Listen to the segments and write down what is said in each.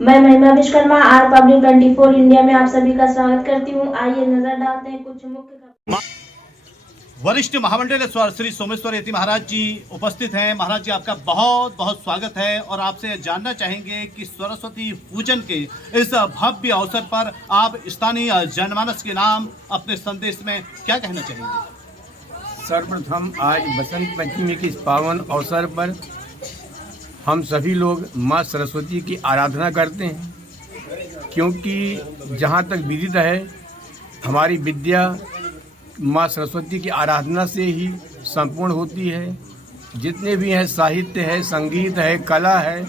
मैं महिमा Vishwakarma are public 24 India में आप सभी का स्वागत करती हूँ। आइए नजर डालते हैं कुछ मुख्य खबरें। वरिष्ठ महामंडलेश्वर श्री सोमेश्वर यति महाराज जी उपस्थित हैं। महाराज जी, आपका बहुत बहुत स्वागत है और आपसे जानना चाहेंगे कि सरस्वती पूजन के इस भव्य अवसर पर आप स्थानीय जनमानस के नाम अपने संदेश में क्या कहना चाहेंगे? सर्वप्रथम आज बसंत पंचमी के इस पावन अवसर पर हम सभी लोग माँ सरस्वती की आराधना करते हैं, क्योंकि जहाँ तक विदित है हमारी विद्या माँ सरस्वती की आराधना से ही संपूर्ण होती है। जितने भी हैं साहित्य है, संगीत है, कला है,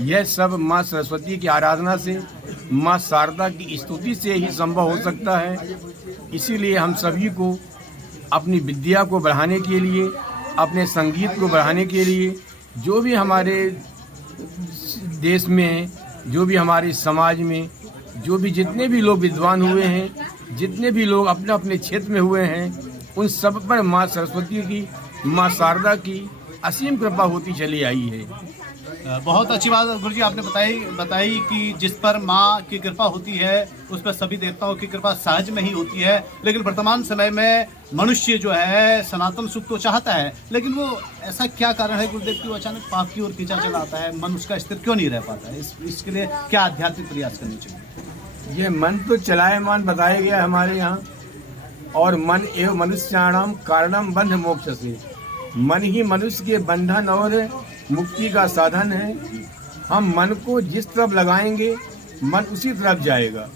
यह सब माँ सरस्वती की आराधना से, माँ शारदा की स्तुति से ही संभव हो सकता है। इसीलिए हम सभी को अपनी विद्या को बढ़ाने के लिए, अपने संगीत को बढ़ाने के लिए, जो भी हमारे देश में, जो भी हमारे समाज में, जो भी जितने भी लोग विद्वान हुए हैं, जितने भी लोग अपने अपने क्षेत्र में हुए हैं, उन सब पर माँ सरस्वती की, माँ शारदा की असीम कृपा होती चली आई है। बहुत अच्छी बात गुरुजी आपने बताई कि जिस पर माँ की कृपा होती है उस पर सभी देवताओं की कृपा सहज में ही होती है। लेकिन वर्तमान समय में मनुष्य जो है सनातन सुख तो चाहता है, लेकिन वो ऐसा क्या कारण है गुरुदेव की वो अचानक पाप की ओर खींचा चला आता है, मन उसका स्थिर क्यों नहीं रह पाता है? इसके लिए क्या आध्यात्मिक प्रयास करने चाहिए? ये मन तो चलायमान बताया गया हमारे यहाँ, और मन एवं मनुष्याणाम कारणम बंध मोक्ष से, मन ही मनुष्य के बंधन और मुक्ति का साधन है। हम मन को जिस तरफ लगाएंगे मन उसी तरफ जाएगा।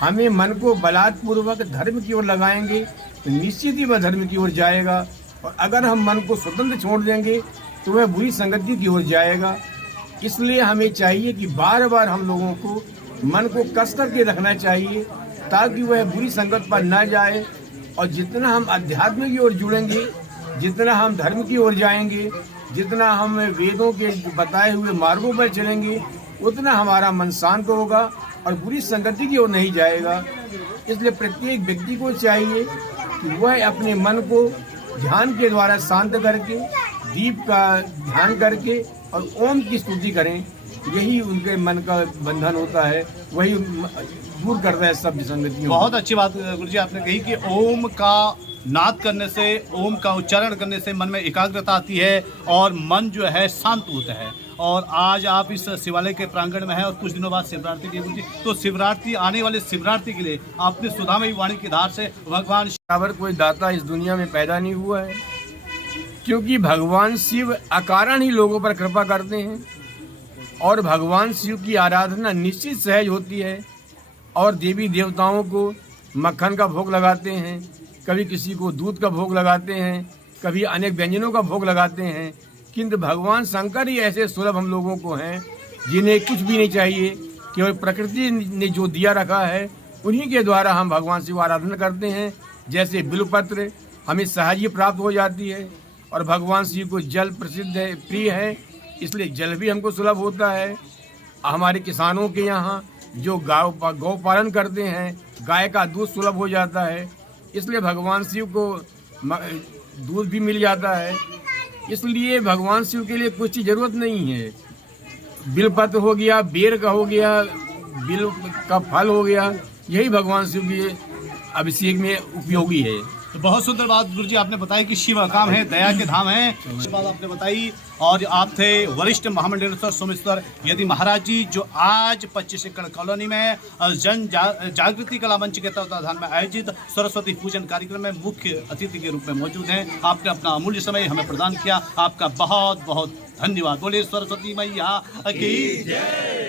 हमें मन को बलात्पूर्वक धर्म की ओर लगाएंगे तो निश्चित ही वह धर्म की ओर जाएगा, और अगर हम मन को स्वतंत्र छोड़ देंगे तो वह बुरी संगति की ओर जाएगा। इसलिए हमें चाहिए कि बार बार हम लोगों को मन को कस करके रखना चाहिए ताकि वह बुरी संगत पर न जाए। और जितना हम अध्यात्म की ओर जुड़ेंगे, जितना हम धर्म की ओर जाएंगे, जितना हम वेदों के बताए हुए मार्गों पर चलेंगे, उतना हमारा मन शांत होगा और बुरी संगति की ओर नहीं जाएगा। इसलिए प्रत्येक व्यक्ति को चाहिए कि वह अपने मन को ध्यान के द्वारा शांत करके, दीप का ध्यान करके और ओम की स्तुति करें। यही उनके मन का बंधन होता है, वही दूर करता है सब विसंगतियों। बहुत अच्छी बात गुरुजी आपने कही कि ओम का नाद करने से, ओम का उच्चारण करने से मन में एकाग्रता आती है और मन जो है शांत होता है। और आज आप इस शिवालय के प्रांगण में हैं और कुछ दिनों बाद शिवरात्रि की गुरुजी, तो शिवरात्रि, आने वाले शिवरात्रि के लिए आपने सुधामयी वाणी की धार से भगवान बराबर कोई दाता इस दुनिया में पैदा नहीं हुआ है, क्योंकि भगवान शिव अकारण ही लोगों पर कृपा करते हैं और भगवान शिव की आराधना निश्चित सहज होती है। और देवी देवताओं को मक्खन का भोग लगाते हैं, कभी किसी को दूध का भोग लगाते हैं, कभी अनेक व्यंजनों का भोग लगाते हैं, किंतु भगवान शंकर ही ऐसे सुलभ हम लोगों को हैं जिन्हें कुछ भी नहीं चाहिए, केवल प्रकृति ने जो दिया रखा है उन्हीं के द्वारा हम भगवान शिव आराधना करते हैं। जैसे बिल्वपत्र हमें सहज ही प्राप्त हो जाती है, और भगवान शिव को जल प्रसिद्ध है, प्रिय है, इसलिए जल भी हमको सुलभ होता है। हमारे किसानों के यहाँ जो गौ पालन करते हैं, गाय का दूध सुलभ हो जाता है, इसलिए भगवान शिव को दूध भी मिल जाता है। इसलिए भगवान शिव के लिए कुछ की जरूरत नहीं है। बिलपत्र हो गया, बेर का हो गया, बिल का फल हो गया, यही भगवान शिव के अभिषेक में उपयोगी है। तो बहुत सुंदर बात गुरुजी आपने बताई कि शिव अकाम है, दया के धाम है, ये बात आपने बताई। और आप थे वरिष्ठ महामंडलेश्वर सोमेश्वर यति महाराज जी, जो आज 25 एकड़ कॉलोनी में जन जागृति कला मंच के तत्वाधान में आयोजित सरस्वती पूजन कार्यक्रम में मुख्य अतिथि के रूप में मौजूद हैं। आपने अपना अमूल्य समय हमें प्रदान किया, आपका बहुत बहुत धन्यवाद। बोले सरस्वती मैया की जय।